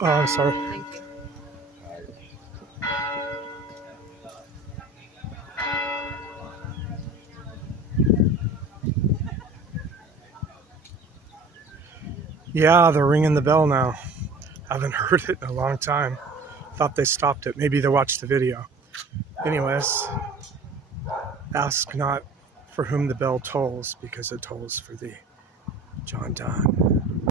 Oh, I'm sorry. Thank you. Yeah, they're ringing the bell now. Haven't heard it in a long time. Thought they stopped it. Maybe they watched the video. Anyways, ask not for whom the bell tolls, because it tolls for thee. John Donne.